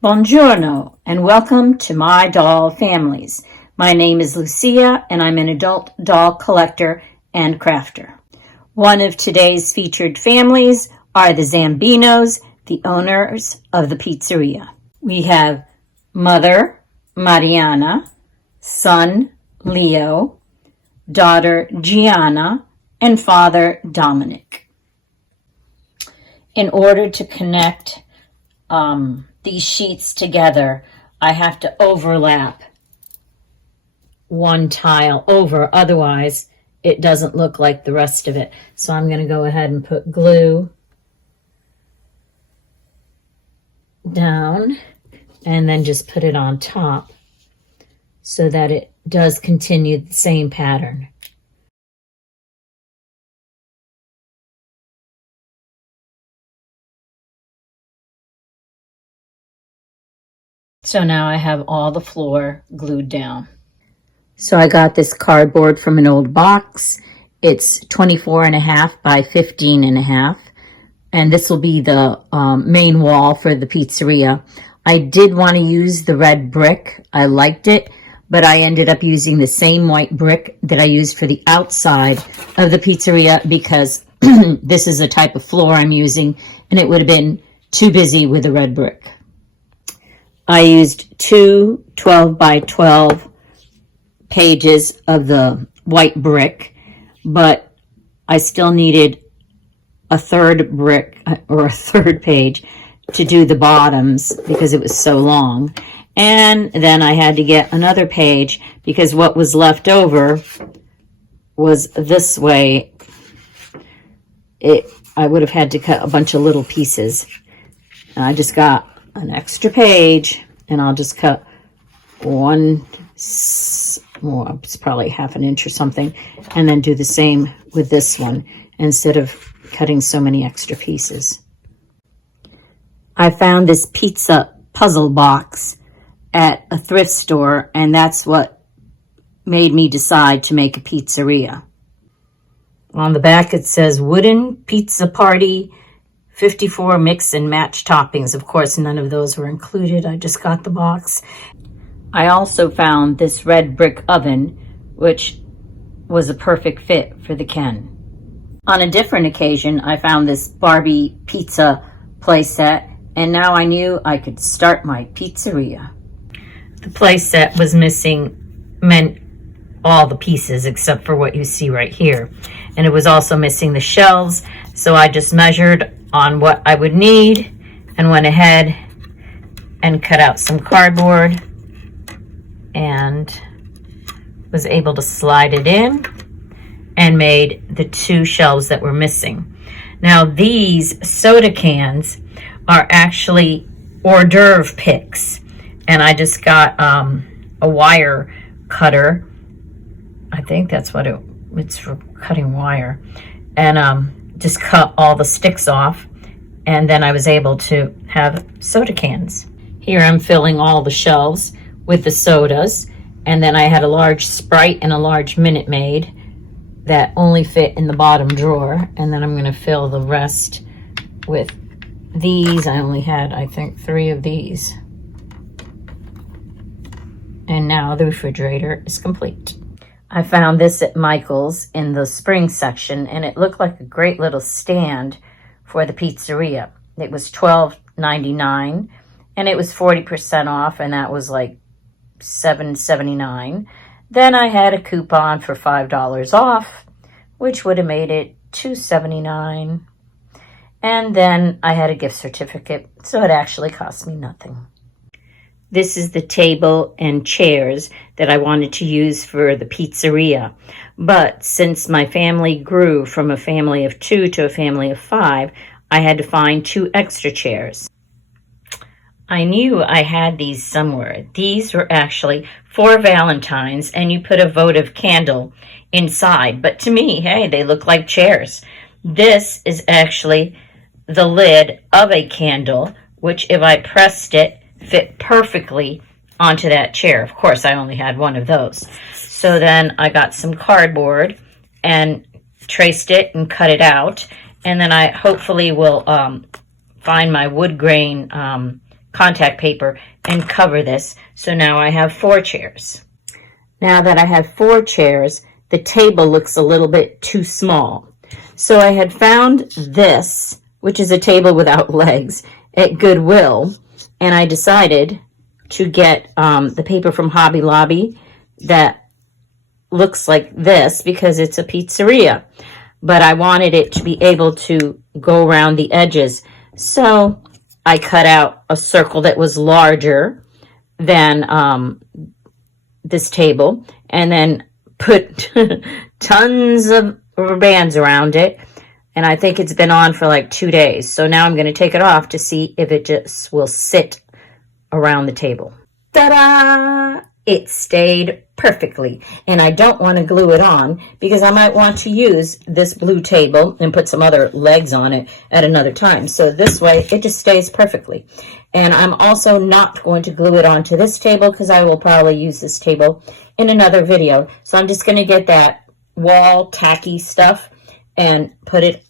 Buongiorno and welcome to my doll families. My name is Lucia and I'm an adult doll collector and crafter. One of today's featured families are the Zambinos, the owners of the pizzeria. We have mother Mariana, son Leo, daughter Gianna, and father Dominic. In order to connect these sheets together, I have to overlap one tile over, otherwise it doesn't look like the rest of it. So I'm going to go ahead and put glue down and then just put it on top so that it does continue the same pattern. So now I have all the floor glued down. So I got this cardboard from an old box. It's 24.5 by 15.5. And this will be the main wall for the pizzeria. I did want to use the red brick. I liked it, but I ended up using the same white brick that I used for the outside of the pizzeria because this is the type of floor I'm using, and it would have been too busy with the red brick. I used two 12 by 12 pages of the white brick, but I still needed a third brick or a third page to do the bottoms because it was so long. And then I had to get another page because what was left over was this way. I would have had to cut a bunch of little pieces. And I just got an extra page, and I'll just cut one, well, it's probably half an inch or something, and then do the same with this one instead of cutting so many extra pieces. I found this pizza puzzle box at a thrift store, and that's what made me decide to make a pizzeria. On the back it says wooden pizza party, 54 mix and match toppings. Of course, none of those were included. I just got the box. I also found this red brick oven, which was a perfect fit for the Ken. On a different occasion, I found this Barbie pizza playset, and now I knew I could start my pizzeria. The playset was meant all the pieces except for what you see right here. And it was also missing the shelves, so I just measured on what I would need and went ahead and cut out some cardboard and was able to slide it in and made the two shelves that were missing. Now these soda cans are actually hors d'oeuvre picks, and I just got a wire cutter. I think that's what it's for, cutting wire, and just cut all the sticks off, and then I was able to have soda cans. Here I'm filling all the shelves with the sodas, and then I had a large Sprite and a large Minute Maid that only fit in the bottom drawer, and then I'm going to fill the rest with these. I only had, I think, 3 of these. And now the refrigerator is complete. I found this at Michael's in the spring section, and it looked like a great little stand for the pizzeria. It was $12.99, and it was 40% off, and that was like $7.79. Then I had a coupon for $5 off, which would have made it $2.79. And then I had a gift certificate, so it actually cost me nothing. This is the table and chairs that I wanted to use for the pizzeria. But since my family grew from a family of 2 to a family of 5, I had to find 2 extra chairs. I knew I had these somewhere. These were actually for Valentine's, and you put a votive candle inside. But to me, hey, they look like chairs. This is actually the lid of a candle, which if I pressed it, fit perfectly onto that chair. Of course, I only had one of those. So then I got some cardboard and traced it and cut it out. And then I hopefully will find my wood grain contact paper and cover this. So now I have 4 chairs. Now that I have 4 chairs, the table looks a little bit too small. So I had found this, which is a table without legs, at Goodwill, and I decided to get the paper from Hobby Lobby that looks like this because it's a pizzeria. But I wanted it to be able to go around the edges. So I cut out a circle that was larger than this table and then put tons of rubber bands around it. And I think it's been on for like 2 days. So now I'm going to take it off to see if it just will sit around the table. Ta-da! It stayed perfectly. And I don't want to glue it on because I might want to use this blue table and put some other legs on it at another time. So this way it just stays perfectly. And I'm also not going to glue it onto this table because I will probably use this table in another video. So I'm just going to get that wall tacky stuff and put it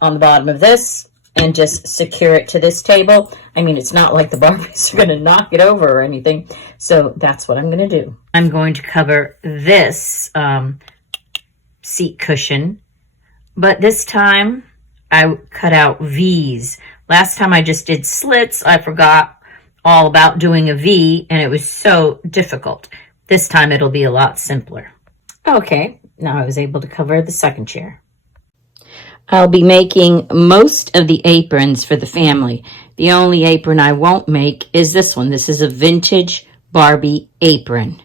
on the bottom of this and just secure it to this table. I mean, it's not like the Barbies are going to knock it over or anything. So that's what I'm going to do. I'm going to cover this seat cushion, but this time I cut out V's. Last time I just did slits. I forgot all about doing a V, and it was so difficult. This time it'll be a lot simpler. Okay, now I was able to cover the second chair. I'll be making most of the aprons for the family. The only apron I won't make is this one. This is a vintage Barbie apron.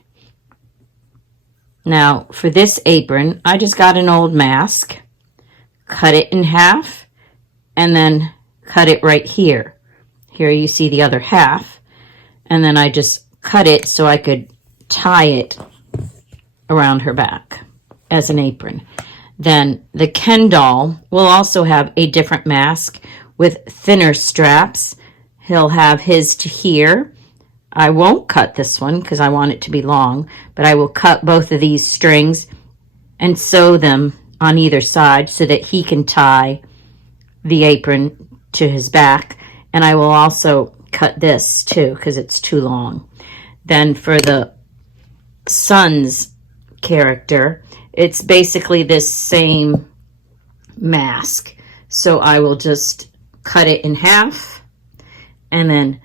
Now, for this apron, I just got an old mask, cut it in half, and then cut it right here. Here you see the other half. And then I just cut it so I could tie it around her back as an apron. Then the Ken doll will also have a different mask with thinner straps. He'll have his to here. I won't cut this one because I want it to be long, but I will cut both of these strings and sew them on either side so that he can tie the apron to his back. And I will also cut this too because it's too long. Then for the son's character, it's basically this same mask. So I will just cut it in half and then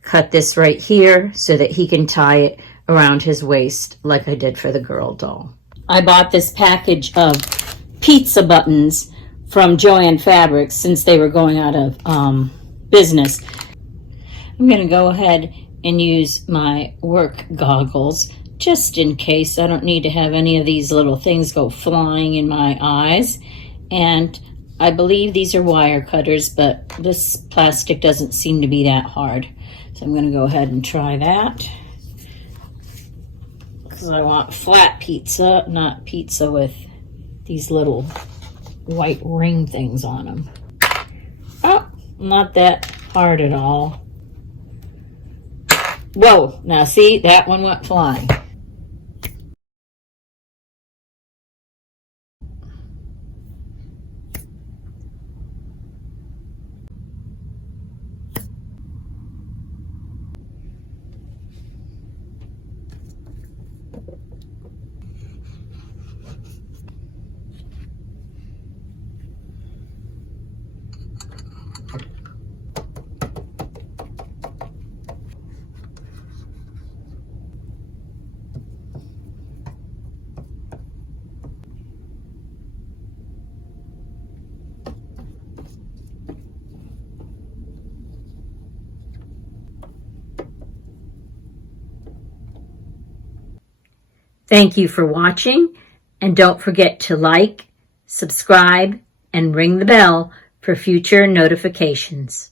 cut this right here so that he can tie it around his waist like I did for the girl doll. I bought this package of pizza buttons from Joann Fabrics since they were going out of business. I'm going to go ahead and use my work goggles just in case. I don't need to have any of these little things go flying in my eyes. And I believe these are wire cutters, but this plastic doesn't seem to be that hard. So I'm going to go ahead and try that because I want flat pizza, not pizza with these little white ring things on them. Oh, not that hard at all. Whoa, now see, that one went flying. Thank you for watching, and don't forget to like, subscribe, and ring the bell for future notifications.